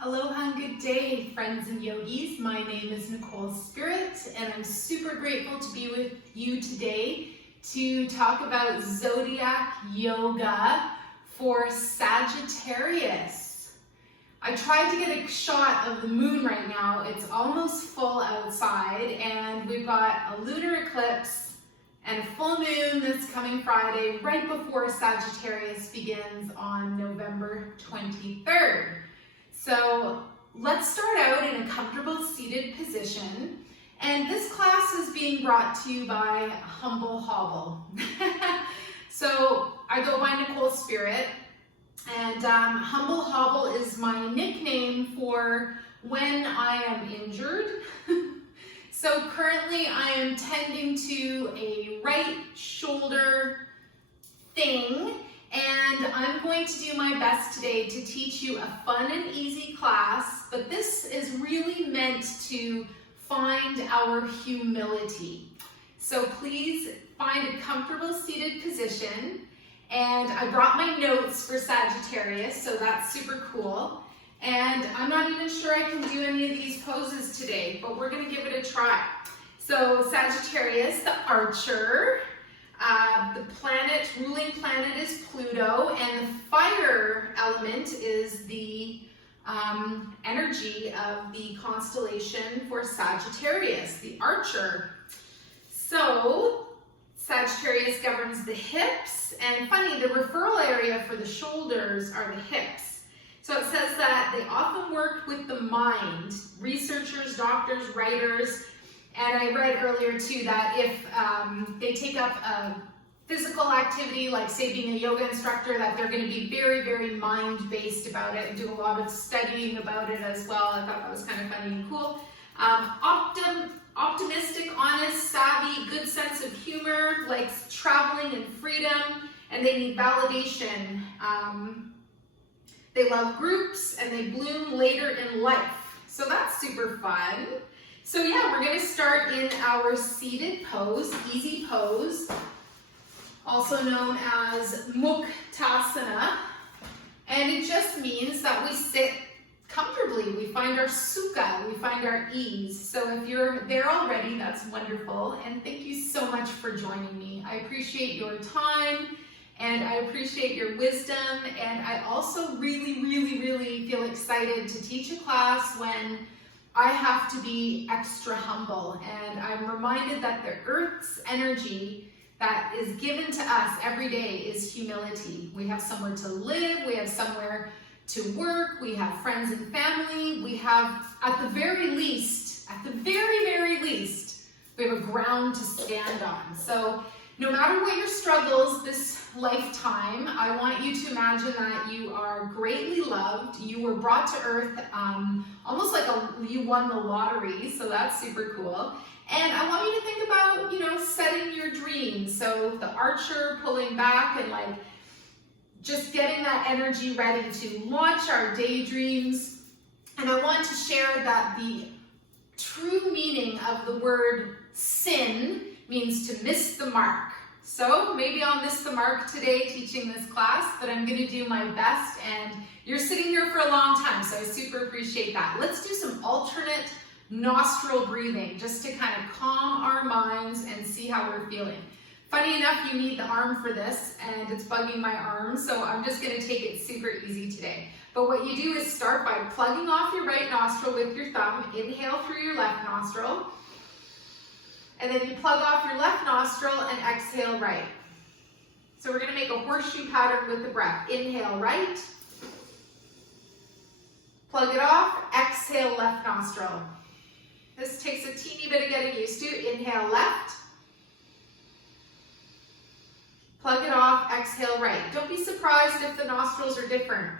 Aloha and good day, friends and yogis. My name is Nicole Spirit, and I'm super grateful to be with you today to talk about Zodiac Yoga for Sagittarius. I tried to get a shot of the moon right now. It's almost full outside, and we've got a lunar eclipse and a full moon that's coming Friday, right before Sagittarius begins on November 23rd. So let's start out in a comfortable seated position. And this class is being brought to you by Humble Hobble. So I go by Nicole Spirit, and Humble Hobble is my nickname for when I am injured. So currently I am tending to a right shoulder thing, and I'm going to do my best today to teach you a fun and easy class, but this is really meant to find our humility. So please find a comfortable seated position, and I brought my notes for Sagittarius, so that's super cool. And I'm not even sure I can do any of these poses today, but we're gonna give it a try. So Sagittarius, the archer, the ruling planet is Pluto, and the fire element is the energy of the constellation for Sagittarius, the archer. So Sagittarius governs the hips, and funny, the referral area for the shoulders are the hips. So it says that they often work with the mind, researchers, doctors, writers, and I read earlier too that if they take up a physical activity, like say being a yoga instructor, that they're going to be very, very mind-based about it and do a lot of studying about it as well. I thought that was kind of funny and cool. Optimistic, honest, savvy, good sense of humor, likes traveling and freedom, and they need validation. They love groups, and they bloom later in life. So that's super fun. So yeah, we're gonna start in our seated pose, easy pose, also known as Muktasana. And it just means that we sit comfortably. We find our sukha, we find our ease. So if you're there already, that's wonderful. And thank you so much for joining me. I appreciate your time, and I appreciate your wisdom, and I also really, really, really feel excited to teach a class when I have to be extra humble. And I'm reminded that the Earth's energy that is given to us every day is humility. We have somewhere to live, we have somewhere to work, we have friends and family, we have, at the very least, we have a ground to stand on. So no matter what your struggles this lifetime, I want you to imagine that you are greatly loved. You were brought to Earth almost like you won the lottery, so that's super cool. And I want you to think about, setting your dreams. So the archer pulling back and like just getting that energy ready to launch our daydreams. And I want to share that the true meaning of the word sin means to miss the mark. So maybe I'll miss the mark today teaching this class, but I'm going to do my best, and you're sitting here for a long time, so I super appreciate that. Let's do some alternate nostril breathing just to kind of calm our minds and see how we're feeling. Funny enough, you need the arm for this, and it's bugging my arm, so I'm just going to take it super easy today. But what you do is start by plugging off your right nostril with your thumb, inhale through your left nostril, and then you plug off your left nostril and exhale right. So we're going to make a horseshoe pattern with the breath. Inhale right, plug it off, exhale left nostril. This takes a teeny bit of getting used to. Inhale left, plug it off, exhale right. Don't be surprised if the nostrils are different.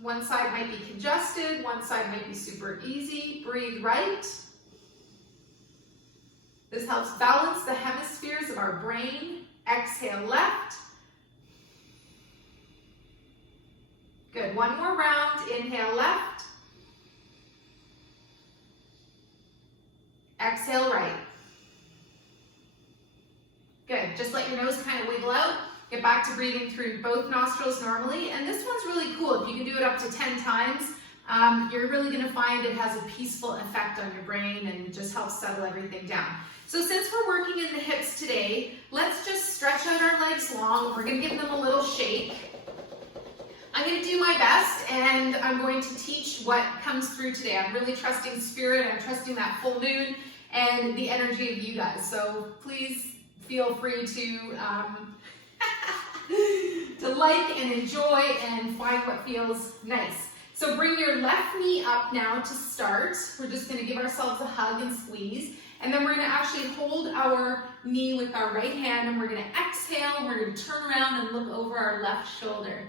One side might be congested, one side might be super easy. Breathe right. This helps balance the hemispheres of our brain. Exhale left. Good, one more round. Inhale left. Exhale right. Good, just let your nose kind of wiggle out. Get back to breathing through both nostrils normally. And this one's really cool. If you can do it up to 10 times, you're really going to find it has a peaceful effect on your brain and just helps settle everything down. So since we're working in the hips today, let's just stretch out our legs long. We're going to give them a little shake. I'm going to do my best, and I'm going to teach what comes through today. I'm really trusting Spirit. I'm trusting that full moon and the energy of you guys. So please feel free to like and enjoy and find what feels nice. So bring your left knee up now to start. We're just going to give ourselves a hug and squeeze. And then we're going to actually hold our knee with our right hand, and we're going to exhale, and we're going to turn around and look over our left shoulder.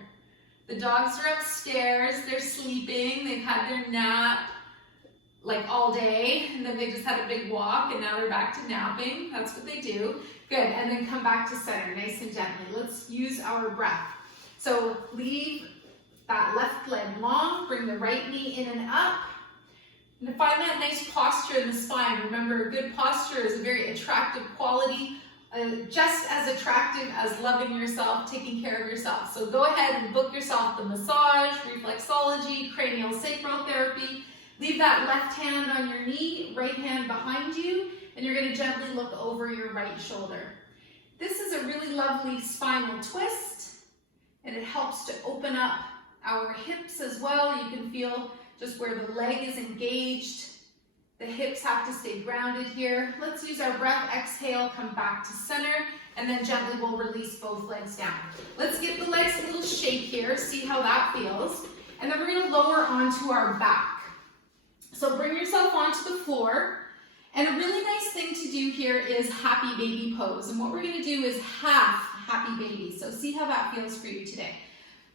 The dogs are upstairs, they're sleeping, they've had their nap like all day, and then they just had a big walk, and now they're back to napping. That's what they do. Good, and then come back to center, nice and gently. Let's use our breath. So leave that left leg long, bring the right knee in and up. And find that nice posture in the spine. Remember, good posture is a very attractive quality, just as attractive as loving yourself, taking care of yourself. So go ahead and book yourself the massage, reflexology, cranial sacral therapy. Leave that left hand on your knee, right hand behind you, and you're going to gently look over your right shoulder. This is a really lovely spinal twist, and it helps to open up our hips as well. You can feel just where the leg is engaged. The hips have to stay grounded here. Let's use our breath. Exhale, come back to center, and then gently we'll release both legs down. Let's give the legs a little shake here, see how that feels. And then we're going to lower onto our back. So bring yourself onto the floor. And a really nice thing to do here is happy baby pose. And what we're going to do is half happy baby. So see how that feels for you today.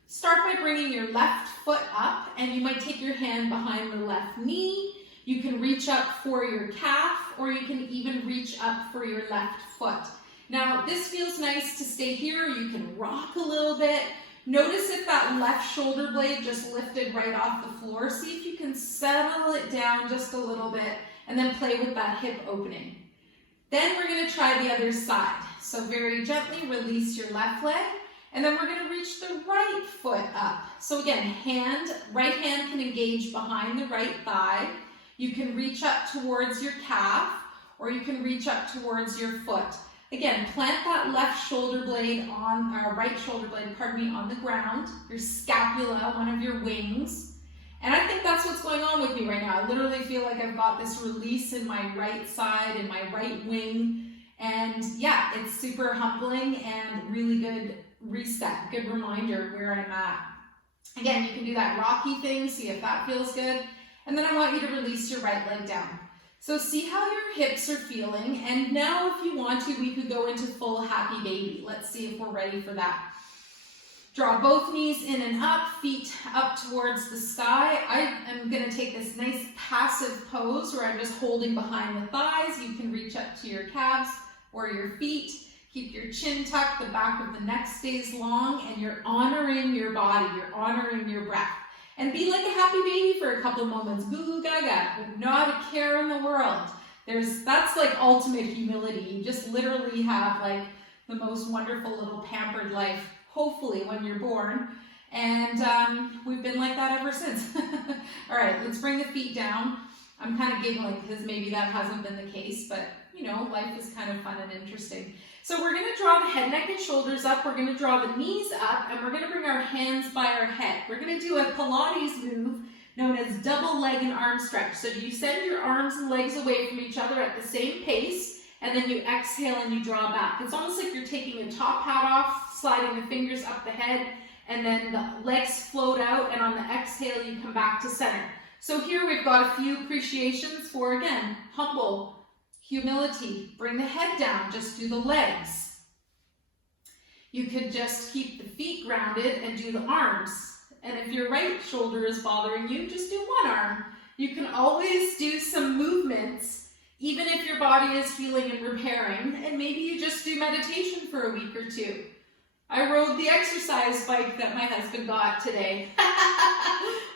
Start by bringing your left foot up, and you might take your hand behind the left knee. You can reach up for your calf, or you can even reach up for your left foot. Now, this feels nice to stay here. You can rock a little bit. Notice if that left shoulder blade just lifted right off the floor. See if you can settle it down just a little bit, and then play with that hip opening. Then we're going to try the other side. So very gently release your left leg. And then we're going to reach the right foot up. So again, right hand can engage behind the right thigh. You can reach up towards your calf, or you can reach up towards your foot. Again, plant that left shoulder blade on, right shoulder blade, on the ground, your scapula, one of your wings. And I think that's what's going on with me right now. I literally feel like I've got this release in my right side, in my right wing. And yeah, it's super humbling and really good reset, good reminder where I'm at. Again, you can do that rocky thing, see if that feels good. And then I want you to release your right leg down. So see how your hips are feeling. And now if you want to, we could go into full happy baby. Let's see if we're ready for that. Draw both knees in and up, feet up towards the sky. I am going to take this nice passive pose where I'm just holding behind the thighs. You can reach up to your calves or your feet. Keep your chin tucked, the back of the neck stays long, and you're honoring your body, you're honoring your breath. And be like a happy baby for a couple moments, goo goo gaga, with not a care in the world. That's like ultimate humility. You just literally have like the most wonderful little pampered life, hopefully when you're born. And we've been like that ever since. All right, let's bring the feet down. I'm kind of giggling because maybe that hasn't been the case, but you know, life is kind of fun and interesting. So we're going to draw the head, neck, and shoulders up. We're going to draw the knees up, and we're going to bring our hands by our head. We're going to do a Pilates move known as double leg and arm stretch. So you send your arms and legs away from each other at the same pace, and then you exhale and you draw back. It's almost like you're taking a top hat off, sliding the fingers up the head, and then the legs float out, and on the exhale you come back to center. So here we've got a few appreciations for, again, humble, humility, bring the head down, just do the legs. You could just keep the feet grounded and do the arms. And if your right shoulder is bothering you, just do one arm. You can always do some movements, even if your body is healing and repairing, and maybe you just do meditation for a week or two. I rode the exercise bike that my husband got today.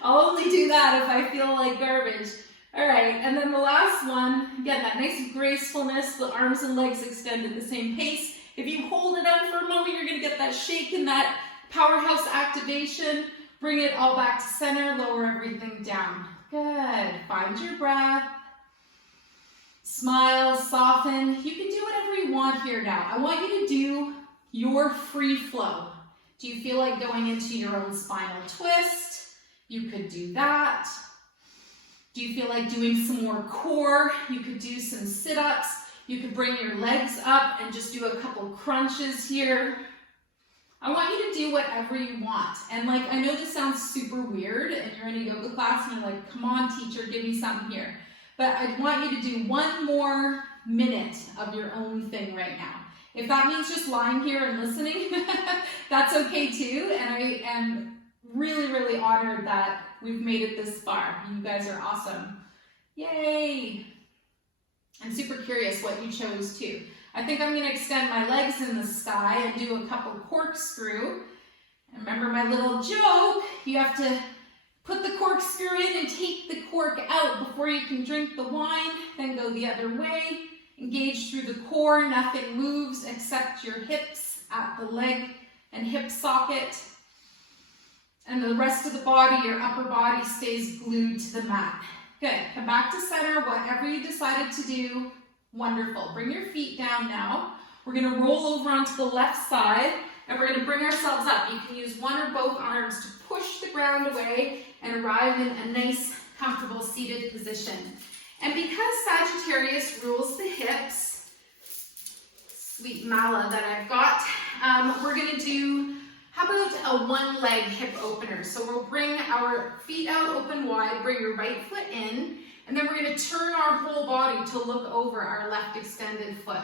I'll only do that if I feel like garbage. All right, and then the last one, again, that nice gracefulness, the arms and legs extend at the same pace. If you hold it out for a moment, you're gonna get that shake and that powerhouse activation. Bring it all back to center, lower everything down. Good, find your breath. Smile, soften. You can do whatever you want here now. I want you to do your free flow. Do you feel like going into your own spinal twist? You could do that. Do you feel like doing some more core? You could do some sit-ups. You could bring your legs up and just do a couple crunches here. I want you to do whatever you want. And like, I know this sounds super weird and you're in a yoga class and you're like, come on teacher, give me something here. But I want you to do one more minute of your own thing right now. If that means just lying here and listening, that's okay too. And I am really, really honored that we've made it this far. You guys are awesome. Yay. I'm super curious what you chose too. I think I'm gonna extend my legs in the sky and do a couple corkscrew. And remember my little joke, you have to put the corkscrew in and take the cork out before you can drink the wine, then go the other way. Engage through the core, nothing moves except your hips at the leg and hip socket. And the rest of the body, your upper body stays glued to the mat. Good, come back to center, whatever you decided to do, wonderful. Bring your feet down now. We're gonna roll over onto the left side and we're gonna bring ourselves up. You can use one or both arms to push the ground away and arrive in a nice, comfortable seated position. And because Sagittarius rules the hips, sweet mala that I've got, we're gonna do, how about a one leg hip opener? So we'll bring our feet out open wide, bring your right foot in, and then we're gonna turn our whole body to look over our left extended foot.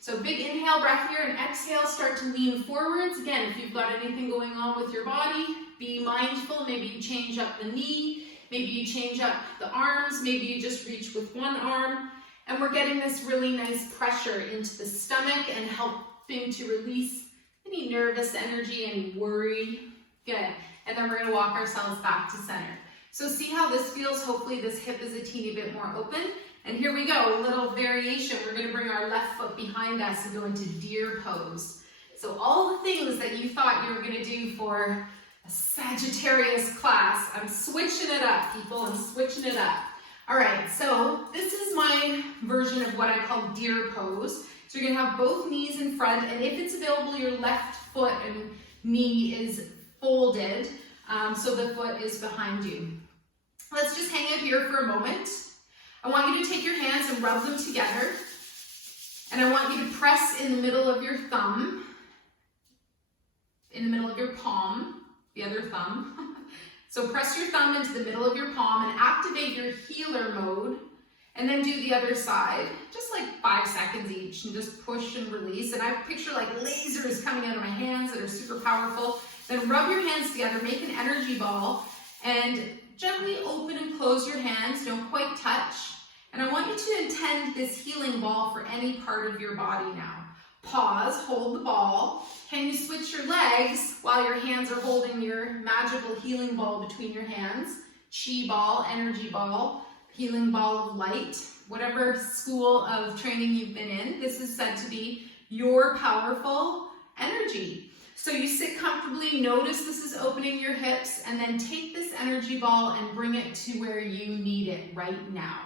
So big inhale, breath here, and exhale, start to lean forwards. Again, if you've got anything going on with your body, be mindful. Maybe you change up the knee, maybe you change up the arms, maybe you just reach with one arm. And we're getting this really nice pressure into the stomach and helping to release any nervous energy, any worry. Good. And then we're gonna walk ourselves back to center. So see how this feels? Hopefully this hip is a teeny bit more open. And here we go, a little variation. We're gonna bring our left foot behind us and go into deer pose. So all the things that you thought you were gonna do for a Sagittarius class, I'm switching it up, people, I'm switching it up. All right, so this is my version of what I call deer pose. So you're gonna have both knees in front, and if it's available, your left foot and knee is folded, so the foot is behind you. Let's just hang out here for a moment. I want you to take your hands and rub them together. And I want you to press in the middle of your thumb, in the middle of your palm, the other thumb. So press your thumb into the middle of your palm and activate your healer mode. And then do the other side, just like 5 seconds each, and just push and release. And I picture like lasers coming out of my hands that are super powerful. Then rub your hands together, make an energy ball, and gently open and close your hands, don't quite touch. And I want you to intend this healing ball for any part of your body now. Pause, hold the ball. Can you switch your legs while your hands are holding your magical healing ball between your hands? Chi ball, energy ball, healing ball of light, whatever school of training you've been in, this is said to be your powerful energy. So you sit comfortably, notice this is opening your hips, and then take this energy ball and bring it to where you need it right now.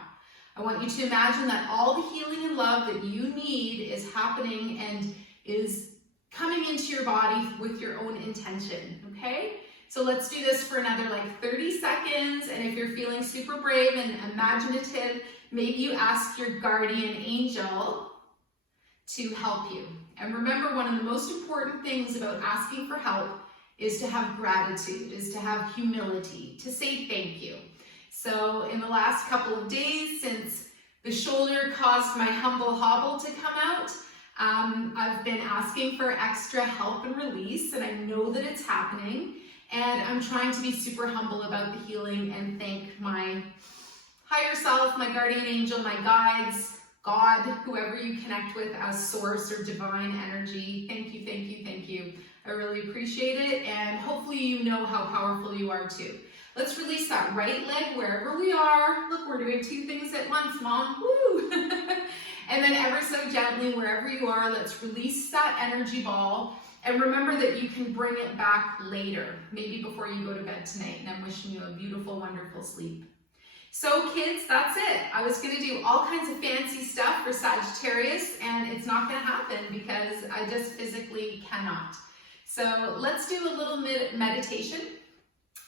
I want you to imagine that all the healing and love that you need is happening and is coming into your body with your own intention, okay? So let's do this for another like 30 seconds, and if you're feeling super brave and imaginative, maybe you ask your guardian angel to help you. And remember, one of the most important things about asking for help is to have gratitude, is to have humility, to say thank you. So in the last couple of days, since the shoulder caused my humble hobble to come out, I've been asking for extra help and release, and I know that it's happening. And I'm trying to be super humble about the healing and thank my higher self, my guardian angel, my guides, God, whoever you connect with as source or divine energy. Thank you, thank you, thank you. I really appreciate it, and hopefully you know how powerful you are too. Let's release that right leg wherever we are. Look, we're doing 2 things at once, Mom. Woo! And then ever so gently, wherever you are, let's release that energy ball. And remember that you can bring it back later, maybe before you go to bed tonight. And I'm wishing you a beautiful, wonderful sleep. So kids, that's it. I was going to do all kinds of fancy stuff for Sagittarius, and it's not going to happen because I just physically cannot. So let's do a little meditation.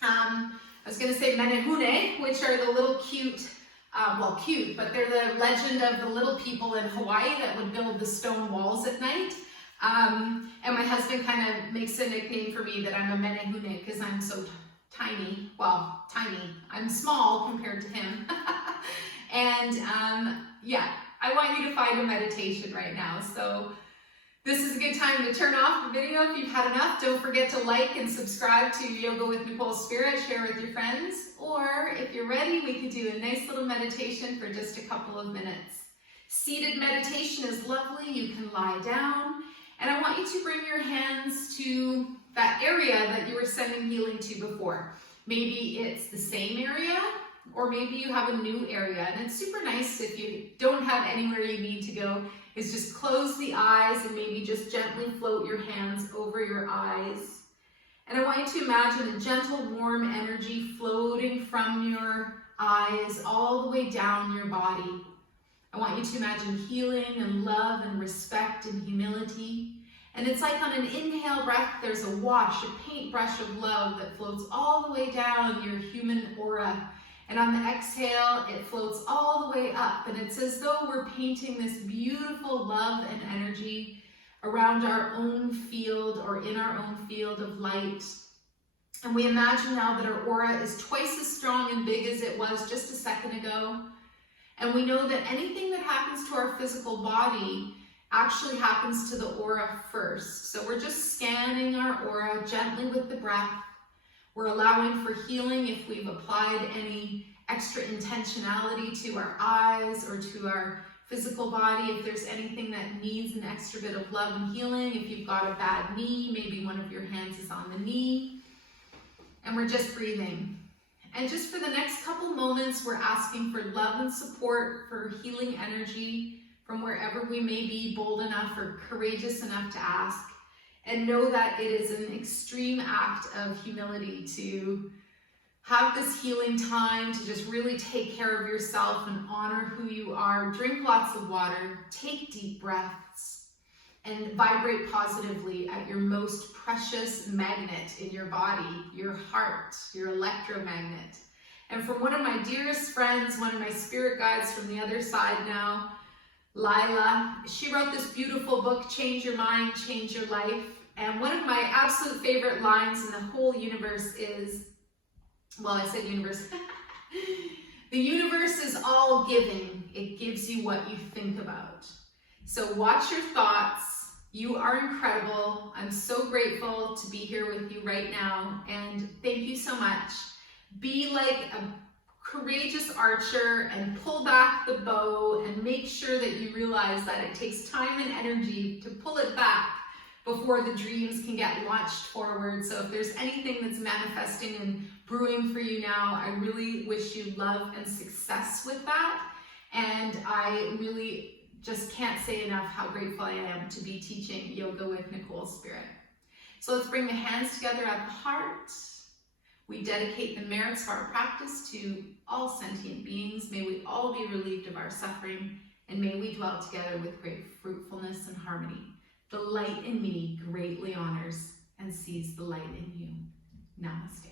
I was going to say menehune, which are the little cute, well, cute, but they're the legend of the little people in Hawaii that would build the stone walls at night. And my husband kind of makes a nickname for me that I'm a menehune because I'm so tiny. Well, tiny. I'm small compared to him. And yeah, I want you to find a meditation right now. So this is a good time to turn off the video if you've had enough. Don't forget to like and subscribe to Yoga with Nicole Spirit. Share with your friends. Or if you're ready, we can do a nice little meditation for just a couple of minutes. Seated meditation is lovely. You can lie down. And I want you to bring your hands to that area that you were sending healing to before. Maybe it's the same area, or maybe you have a new area. And it's super nice if you don't have anywhere you need to go, is just close the eyes and maybe just gently float your hands over your eyes. And I want you to imagine a gentle, warm energy floating from your eyes all the way down your body. I want you to imagine healing and love and respect and humility. And it's like on an inhale breath, there's a wash, a paintbrush of love that floats all the way down your human aura. And on the exhale, it floats all the way up. And it's as though we're painting this beautiful love and energy around our own field or in our own field of light. And we imagine now that our aura is twice as strong and big as it was just a second ago. And we know that anything that happens to our physical body actually happens to the aura first. So we're just scanning our aura gently with the breath. We're allowing for healing if we've applied any extra intentionality to our eyes or to our physical body. If there's anything that needs an extra bit of love and healing, if you've got a bad knee, maybe one of your hands is on the knee. And we're just breathing. And just for the next couple moments, we're asking for love and support, for healing energy from wherever we may be bold enough or courageous enough to ask. And know that it is an extreme act of humility to have this healing time, to just really take care of yourself and honor who you are. Drink lots of water, take deep breaths, and vibrate positively at your most precious magnet in your body, your heart, your electromagnet. And from one of my dearest friends, one of my spirit guides from the other side now, Lila, she wrote this beautiful book, Change Your Mind, Change Your Life. And one of my absolute favorite lines in the whole universe is, well, I said universe. The universe is all giving. It gives you what you think about. So watch your thoughts. You are incredible. I'm so grateful to be here with you right now. And thank you so much. Be like a courageous archer and pull back the bow and make sure that you realize that it takes time and energy to pull it back before the dreams can get launched forward. So if there's anything that's manifesting and brewing for you now, I really wish you love and success with that. And I really just can't say enough how grateful I am to be teaching Yoga with Nicole Spirit. So let's bring the hands together at the heart. We dedicate the merits of our practice to all sentient beings. May we all be relieved of our suffering, and may we dwell together with great fruitfulness and harmony. The light in me greatly honors and sees the light in you. Namaste.